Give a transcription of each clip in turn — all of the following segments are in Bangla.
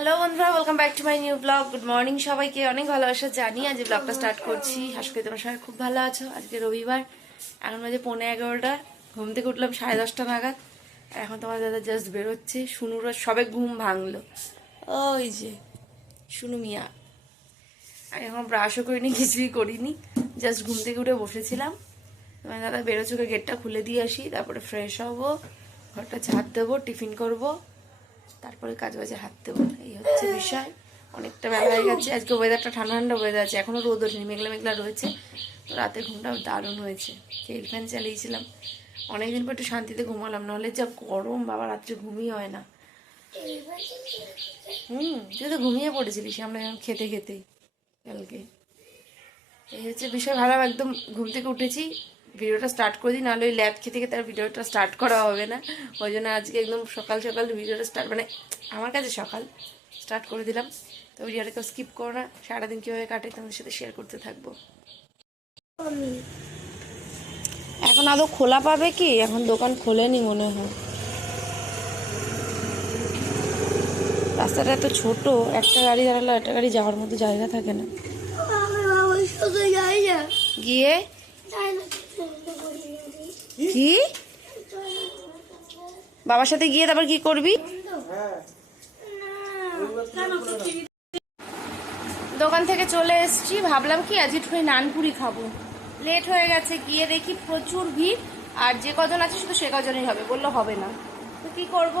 হ্যালো বন্ধুরা welcome back to my new blog good morning সবাইকে অনেক ভালোবাসা জানি আজ ব্লগটা স্টার্ট করছি। আশা করি তোমার সবাই খুব ভালো আছো। আজকে রবিবার, এখন বাজে পৌনে এগারোটা। ঘুম থেকে উঠলাম সাড়ে দশটা নাগাদ। এখন তোমার দাদা জাস্ট বেরোচ্ছে। শুনুর সবে ঘুম ভাঙলো। ওই যে শুনু মিয়া। আর এখন ব্রাশও করিনি, কিছুই করিনি। জাস্ট ঘুম থেকে উঠে বসেছিলাম। তোমার দাদা বেরোচ্ছে গেটটা খুলে দিয়ে আসি। তারপরে ফ্রেশ হব, ঘরটা ঝাড় দেবো, টিফিন করব। তারপরে কাজ বাজে হাত দেবো। এই হচ্ছে বিষয়। অনেকটা বেলা হয়ে গেছে। আজকে ওয়েদারটা ঠান্ডা ঠান্ডা ওয়েদার আছে। এখনও রোদ ওঠেনি, মেঘলা মেঘলা রয়েছে। তো রাতের ঘুমটা দারুণ হয়েছে। ফেল ফ্যান চালিয়েছিলাম। অনেকদিন পর একটু শান্তিতে ঘুমালাম, নাহলে যা গরম, বাবা, রাত্রে ঘুমিয়ে হয় না। হুম, তুই তো ঘুমিয়ে পড়েছিলিস আমরা যখন খেতে খেতে কালকে। এই হচ্ছে বিষয়। ভালো, একদম ঘুম থেকে উঠেছি। ভিডিওটা স্টার্ট করে দিই নাহলে ওই ল্যাব খেতে খেতে আর ভিডিওটা স্টার্ট করা হবে না। ওই জন্য আজকে একদম সকাল সকাল ভিডিওটা স্টার্ট মানে আমার কাছে সকাল স্টার্ট করে দিলাম। তো ভিডিওটা কেউ স্কিপ করো না সারাদিন কীভাবে কাটে তোমাদের সাথে শেয়ার করতে থাকব। এখন আদৌ খোলা পাবে কি? এখন দোকান খোলেনি মনে হয়। রাস্তাটা এত ছোট একটা গাড়ি দাঁড়াল একটা গাড়ি যাওয়ার মতো জায়গা থাকে না। গিয়ে কি? বাবার সাথে গিয়ে তারপর কি করবি? দোকান থেকে চলে এসেছি। ভাবলাম কি, আজ একটু নানপুরি খাব। লেট হয়ে গেছে, গিয়ে দেখি প্রচুর ভিড়, আর যে কজন আছে শুধু সে কজনই হবে। বলল হবে না। তো কি করব?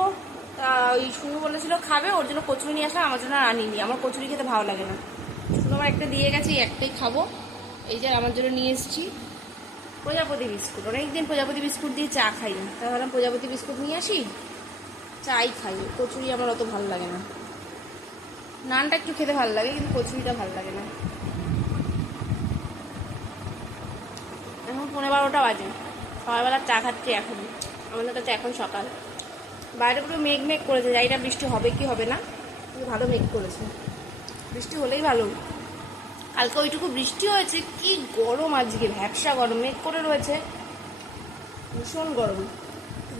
তা ওই শুনু বলেছিল খাবে, ওর জন্য কচুরি নিয়ে আসলাম, আমার জন্য আর আনিনি। আমার কচুরি খেতে ভালো লাগে না। শুধু আমার একটা দিয়ে গেছে একটাই খাব। এই যে আমার জন্য নিয়ে এসেছি। প্রজাপতি বিস্কুট। অনেকদিন প্রজাপতি বিস্কুট দিয়ে চা খাই না তাই ভাবলাম প্রজাপতি বিস্কুট নিয়ে আসি, চাই খাই। কচুরি আমার অত ভালো লাগে না। নানটা একটু খেতে ভালো লাগে, কিন্তু কচুরিটা ভালো লাগে না। এখন পনেরো বারোটা বাজে। সকালবেলা চা খাচ্ছি এখন আমাদের কাছে এখন সকাল। বাইরে পুরো মেঘ মেঘ করেছে। না বৃষ্টি হবে কি হবে না ভালো মেঘ করেছে। বৃষ্টি হলেই ভালো। কালকে ওইটুকু বৃষ্টি হয়েছে, কি গরম আজকে, ভ্যাবসা গরম, মেঘ করে রয়েছে। ভীষণ গরম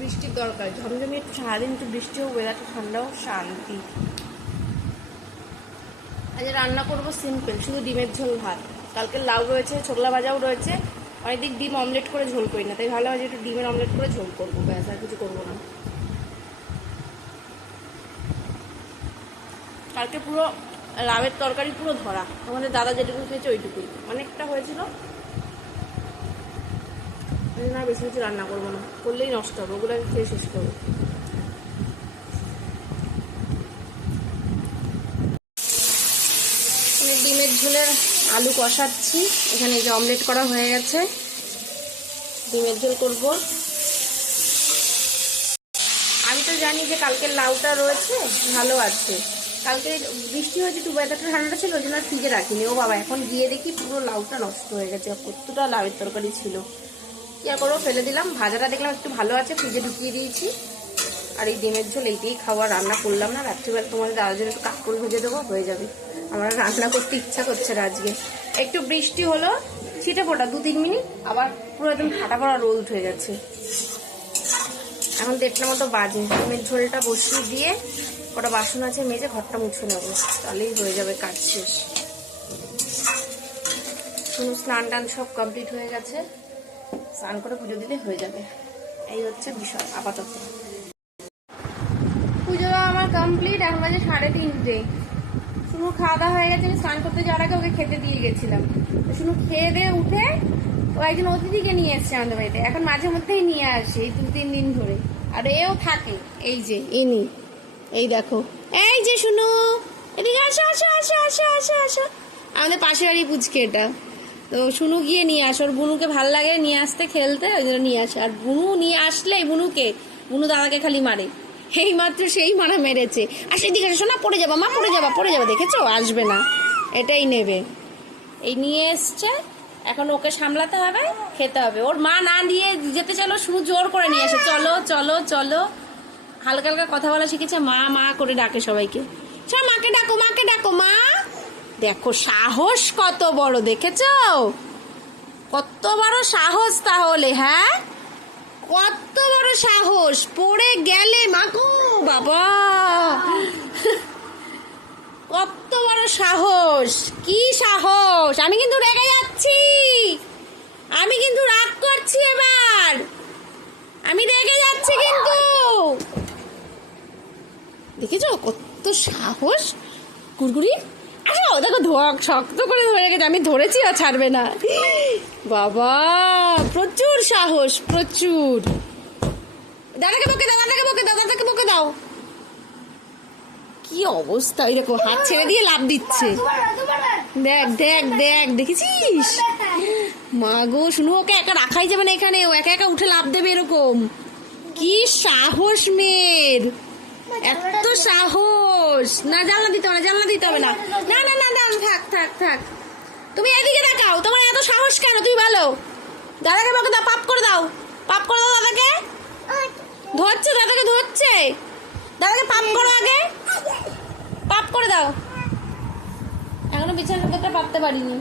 বৃষ্টির দরকার ঝমঝমে একটু সারাদিন একটু বৃষ্টি হোক ওয়েদারটা ঠান্ডাও শান্তি। আজ রান্না করব সিম্পল শুধু ডিমের ঝোল ভাত। কালকে লাউ রয়েছে ছোকলা ভাজাও রয়েছে। অনেকদিন ডিম অমলেট করে ঝোল করি না, তাই ভালো হয় একটু ডিমের অমলেট করে ঝোল করব, ব্যাস, আর কিছু করব না। কালকে পুরো লাউয়ের তরকারি পুরো ধরা। আমাদের দাদা যেটুকু খেয়েছে ওইটুকুই। অনেকটা হয়েছিল। না বেশি কিছু রান্না করব না। করলেই নষ্ট হবে। ওগুলো খেয়ে শেষ করব। ডিমের ঝোলের আলু কষাচ্ছি। এখানে যে অমলেট করা হয়ে গেছে। ডিমের ঝোল করব। আমি তো জানি যে কালকের লাউটা রয়েছে, ভালো আছে। কালকে বৃষ্টি হয়েছে, একটু ওয়েদারটা ঠান্ডা ছিল, ওই জন্য ফ্রিজে রাখিনি। ও বাবা, এখন গিয়ে দেখি পুরো লাউটা নষ্ট হয়ে গেছে, কতটা লাউয়ের তরকারি ছিল। কি আর করব, ফেলে দিলাম, ভাজাটা দেখলাম একটু ভালো আছে, ফ্রিজে ঢুকিয়ে দিয়েছি। আর এই ডিমের ঝোল এইটাই খাওয়া, রান্না করলাম না, রাত্রিবেলা তোমাদের জন্য একটু কাকুর ভেজে দেবো, হয়ে যাবে। আমার রান্না করতে ইচ্ছা করছে না আজকে। একটু বৃষ্টি হলো, ছিটে ফোটা দু তিন মিনিট, আবার পুরো একদম ফাটা পড়া রোদ হয়ে গেছে এখন দেড়টার মতো বাজে, ডিমের ঝোলটা বসিয়ে দিয়ে কটা বাসন আছে, মেজে ঘরটা মুছে নেব। তাহলেই হয়ে যাবে কাজ শেষ। শুধু স্নান টান সব কমপ্লিট হয়ে গেছে। স্নান করে পুজো দিলে হয়ে যাবে। এই হচ্ছে বিষয়, আপাতত। পুজো আমার কমপ্লিট এখন বাজে সাড়ে তিনটে। শুধু খাওয়া দাওয়া হয়ে গেছে, আমি স্নান করতে যাওয়ার আগে ওকে খেতে দিয়ে গেছিলাম। শুধু খেয়ে দিয়ে উঠে ও একজন অতিথিকে নিয়ে এসছে আমাদের বাড়িতে। এখন মাঝে মধ্যেই নিয়ে আসে এই দু তিন দিন ধরে। আর এও থাকে, এই যে, ইনি। এই দেখো। এই যে শুনু, এদিকে আসো আসো আসো আসো আসো আসো। আমাদের পাশের বাড়ি পুচকে এটা। তো শুনু গিয়ে নিয়ে আসো, ওর বুনুকে ভালো লাগে নিয়ে আসতে, খেলতে, ওই জন্য নিয়ে আসে। আর বুনু নিয়ে আসলেই বুনুকে, বুনু দাদাকে খালি মারে। এই মাত্র সেই মারা মেরেছে। আর সেদিকে আসো না পড়ে যাবা, মা, পড়ে যাবা পড়ে যাবা, দেখেছ? আসবে না। এটাই নেবে। এই নিয়ে এসছে। এখন ওকে সামলাতে হবে, খেতে হবে। ওর মা না দিয়ে যেতে চলো শুধু জোর করে নিয়ে আসে। চলো চলো চলো। হালকা হালকা কথা বলা শিখেছে, মা মা করে ডাকে সবাইকে। চল মাকে ডাকো মাকে ডাকো, মা। দেখো, সাহস কত বড়, দেখেছ? কত বড় সাহস তাহলে হ্যাঁ? কত বড় সাহস, পড়ে গেলে মাগো বাবা। কত বড় সাহস, কি সাহস। আমি কিন্তু রেগে যাচ্ছি। আমি কিন্তু রাগ করছি এবার আমি রেগে যাচ্ছি কিন্তু দেখেছ? কত সাহস? কুরকুরি আসো দেখো, ধোয়া শক্ত করে ধরে রেখেছে। আমি ধরেছি আর ছাড়বে না। বাবা, প্রচুর সাহস, প্রচুর। দাদাকে বকে দাও, দাদাকে বকে দাও, দাদাকে বকে দাও। কি অবস্থা? এই দেখো, হাত ছেড়ে দিয়ে লাভ দিচ্ছে। দেখ দেখ দেখ, দেখেছিস? মা গো, শুনো, ওকে একা রাখাই যাবে না এখানে। ও একা একা উঠে লাভ দেবে এরকম। কি সাহস মেয়ের। এত সাহস। না, জানলা দিতে হবে না, জানলা দিতে হবে না। না না না না, থাক থাক থাক। তুমি এদিকে তাকাও তোমার এত সাহস কেন? তুমি ভালো দাদাকে বকে দাও পাপ করে দাও। পাপ করে দাও দাদাকে। ধরছে দাদাকে ধরছে। দাদাকে পাপ করো আগে। পাপ করে দাও। এখনও বিছানার ভেতরটা পাপতে পারিনি।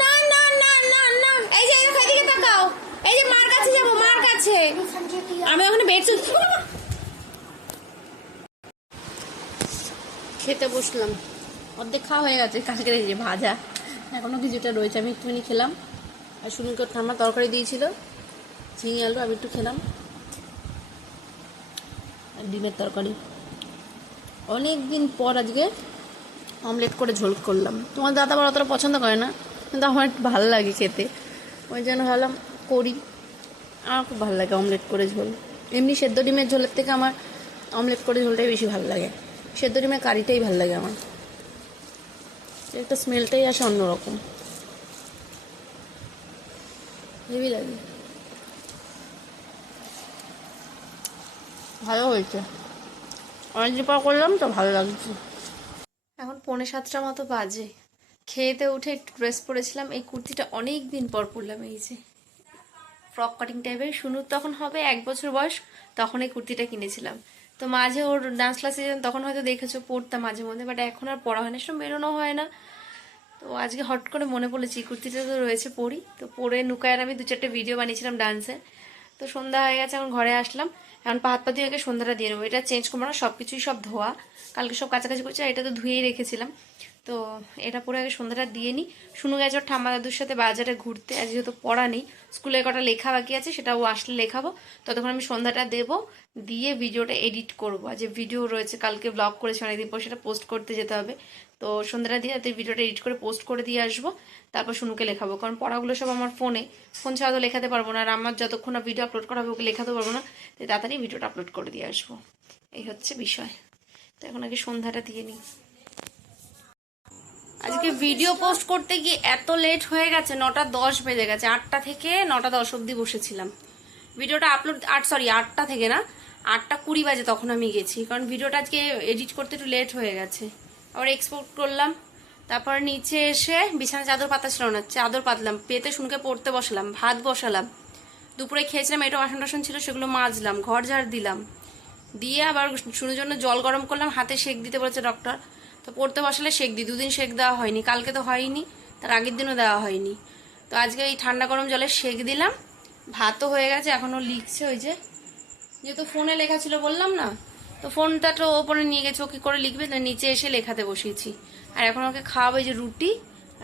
না না না না না। এই যে এদিকে তাকাও। এই যে, মার কাছে যাব, মার কাছে। আমি ওখানে বেডশিট খেতে বসলাম। অর্ধেক খাওয়া হয়ে গেছে কালকে এই যে ভাজা। এখনও কিছুটা রয়েছে, আমি একটুখানি খেলাম। আর সুনীলকে ঠান্ডা তরকারি দিয়েছিল ঝিঙে আলু, আমি একটু খেলাম। আর ডিমের তরকারি। অনেক দিন পর আজকে অমলেট করে ঝোল করলাম। তোমার দাদা আবার অতটা পছন্দ করে না, কিন্তু আমার ভালো লাগে খেতে। ওই জন্য ভাবলাম করি। আমার খুব ভালো লাগে অমলেট করে ঝোল। এমনি সেদ্ধ ডিমের ঝোলের থেকে আমার অমলেট করে ঝোলটাই বেশি ভালো লাগে। সেদ্ধ ডিমের কারিটাই ভালো লাগে আমার। একটা স্মেলটাই আসে অন্যরকম। হেভি লাগে। ভালো হয়েছে। অনেকদিন পর করলাম তো ভালো লাগছে। এখন পৌনে সাতটা মতো বাজে। খেয়েতে উঠে একটু ড্রেস পরেছিলাম এই কুর্তিটা অনেক দিন পর পরলাম, এই যে। ফ্রক কাটিং টাইপের শুনুর তখন হবে এক বছর বয়স, তখন এই কুর্তিটা কিনেছিলাম। তো মাঝে ওর ডান্স ক্লাসে যেতাম তখন হয়তো দেখেছ, পড়তাম মাঝে মধ্যে বাট এখন আর পড়া হয় না সব বেরোনো হয় না। তো আজকে হট করে মনে পড়েছি কুর্তিটা তো রয়েছে পড়ি তো পড়ে নুকায়ের আমি দু চারটে ভিডিও বানিয়েছিলাম ডান্সে তো সন্ধ্যা হয়ে গেছে, এখন ঘরে আসলাম। এখন হাত পা আগে সন্ধ্যাটা দিয়ে দেবো এটা চেঞ্জ করব না সব কিছুই সব ধোয়া। কালকে সব কাছাকাছি করছে এটা তো ধুয়েই রেখেছিলাম। তো এটা পরে আগে সন্ধ্যাটা দিয়ে নিই শুনু গেছে ওর ঠাম্মা দাদুর সাথে বাজারে ঘুরতে, আর যেহেতু পড়া নেই, স্কুলে কটা লেখা বাকি আছে, সেটা ও আসলে লেখাবো। ততক্ষণ আমি সন্ধ্যাটা দেবো, দিয়ে ভিডিওটা এডিট করব। আর যে ভিডিও রয়েছে, কালকে ব্লগ করেছি, অনেকদিন পর সেটা পোস্ট করতে যেতে হবে। তো সন্ধ্যাটা দিয়ে তাতে ভিডিওটা এডিট করে পোস্ট করে দিয়ে আসব, তারপর শুনুকে লেখাবো। কারণ পড়াগুলো সব আমার ফোনে, ফোন ছাড়া তো লেখাতে পারব না। আর আমার যতক্ষণ না ভিডিও আপলোড করা হবে, ওকে লেখাতে পারব না। তাই তাড়াতাড়ি ভিডিওটা আপলোড করে দিয়ে আসব। এই হচ্ছে বিষয়। তো এখন আগে সন্ধ্যাটা দিয়ে নিই আজকে ভিডিও পোস্ট করতে গিয়ে এত লেট হয়ে গেছে, নটা দশ বেজে গেছে, আটটা থেকে নটা দশ অবধি বসেছিলাম। ভিডিওটা আপলোড আট সরি আটটা থেকে না, আটটা কুড়ি বাজে তখন আমি গেছি, কারণ ভিডিওটা আজকে এডিট করতে একটু লেট হয়ে গেছে। আবার এক্সপোর্ট করলাম, তারপর নিচে এসে বিছানা চাদর পাতা ছিল না, চাদর পাতলাম, পেতে শুনকে পড়তে বসালাম, ভাত বসালাম, দুপুরে খেয়েছিলাম, এটা বাসন টাসন ছিল, সেগুলো মাজলাম, ঘর ঝাড় দিলাম, দিয়ে আবার শুনুর জন্য জল গরম করলাম, হাতে সেক দিতে বলেছে ডক্টর তো পড়তে বসালে সেক দিই দুদিন সেক দেওয়া হয়নি, কালকে তো হয়নি, তার আগের দিনও দেওয়া হয়নি। তো আজকে এই ঠান্ডা গরম জলে সেক দিলাম, ভাতও হয়ে গেছে, এখনও লিখছে ওই যে, যেহেতু ফোনে লেখা ছিল বললাম না, তো ফোনটা তো ওপরে নিয়ে গেছে, ও কী করে লিখবে? তো নিচে এসে লেখাতে বসিয়েছি। আর এখন ওকে খাওয়াবো যে রুটি,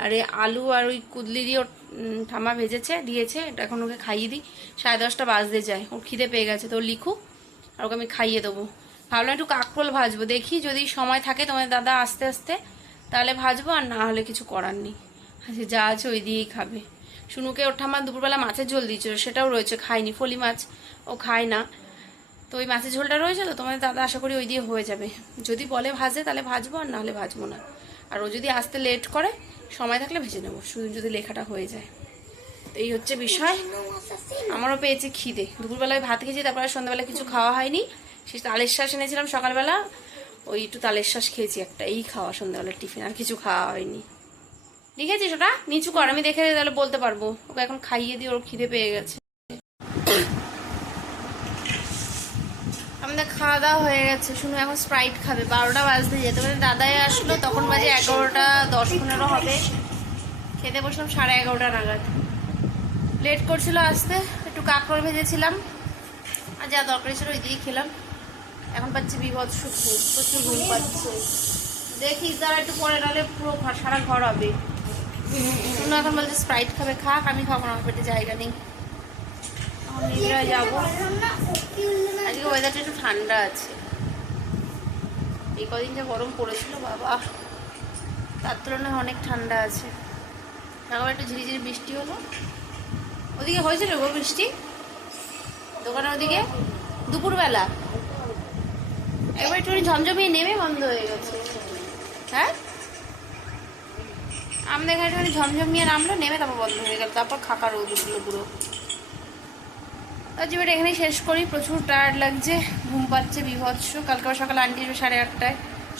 আর এই আলু আর ওই কুদলি দিয়ে ওর ঠাম্মা ভেজেছে, দিয়েছে, এটা এখন ওকে খাইয়ে দিই। সাড়ে দশটা বাজতে যায়, ওর খিদে পেয়ে গেছে, তো লিখুক, আর ওকে আমি খাইয়ে দেবো। ভাবলাম একটু কাকরোল ভাজবো। দেখি যদি সময় থাকে তোমার দাদা আস্তে আস্তে, তাহলে ভাজবো আর না হলে কিছু করার নেই। আচ্ছা যা আছে ওই দিয়েই খাবে। শুনুকে ওর ঠাম্মা দুপুরবেলা মাছের ঝোল দিয়েছিল, সেটাও রয়েছে, খায়নি, ফলি মাছ। ও খায় না। তো ওই মাছের ঝোলটা রয়েছে তো তোমার দাদা আশা করি ওই দিয়ে হয়ে যাবে। যদি বলে ভাজে, তাহলে ভাজবো আর নাহলে ভাজবো না। আর ও যদি আসতে লেট করে, সময় থাকলে ভেজে নেব, শুধু যদি লেখাটা হয়ে যায়। তো এই হচ্ছে বিষয়। আমারও পেয়েছে খিদে। দুপুরবেলায় ভাত খেয়েছি, তারপরে সন্ধ্যাবেলা কিছু খাওয়া হয়নি। সে তালের শ্বাস এনেছিলাম সকালবেলা, ওই একটু তালের শ্বাস খেয়েছি একটা, এই খাওয়া সন্ধ্যাবেলার টিফিন, আর কিছু খাওয়া হয়নি। লিখেছিস ওটা? নিচু কর, আমি দেখে তাহলে বলতে পারব। ওকে এখন খাইয়ে দিয়ে ওর খিদে পেয়ে গেছে। আমাদের খাওয়া দাওয়া হয়ে গেছে। শুনো, এখন স্প্রাইট খাবে। বারোটা বাজতে যেতে পারে। দাদাই আসলো, তখন বাজে এগারোটা, দশ পনেরো হবে। খেতে বসলাম সাড়ে এগারোটা নাগাদ। লেট করছিল আসতে, একটু কাঁকড় ভেজেছিলাম। আর যা দরকারি ছিল ওই দিয়েই খেলাম। এখন পাচ্ছি বিভৎস ঘুম প্রচুর ঘুম পাচ্ছে। দেখি, তারা একটু পরে নাহলে পুরো সারা ঘর হবে। শুনো, এখন বলছে স্প্রাইট খাবে, খাক, আমি খাব না, আমার পেটে জায়গা নেই। যাব। আজকে ওয়েদারটা একটু ঠান্ডা আছে। এই কদিন যা গরম পড়েছিল, বাবা। তার তুলনায় অনেক ঠান্ডা আছে। এখন একটু ঝিরিঝিরি বৃষ্টি হলো। ওদিকে হয়েছিল গো বৃষ্টি? দোকানের ওদিকে? দুপুরবেলা। একবার একটু ঝমঝমিয়ে নেমে বন্ধ হয়ে গেছে। হ্যাঁ? আমাদের এখানে একটুখানি ঝমঝমিয়ে নামলো, নেমে তারপর বন্ধ হয়ে গেল। তারপর খাকা রোদ উঠল পুরো। আজ এবার এখানেই শেষ করি। প্রচুর টায়ার্ড লাগছে, ঘুম পাচ্ছে, বিভৎস। কালকে সকালে আন্টি আসবে সাড়ে আটটায়।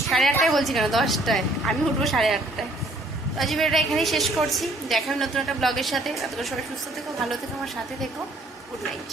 সাড়ে আটটায় বলছি কেন? দশটায়। আমি উঠবো সাড়ে আটটায়। তো আজ এবার এটা এখানেই শেষ করছি। দেখা হবে নতুন একটা ব্লগের সাথে। ততক্ষণ সবাই সুস্থ থেকো, ভালো থেকো, আমার সাথে থেকো। Good night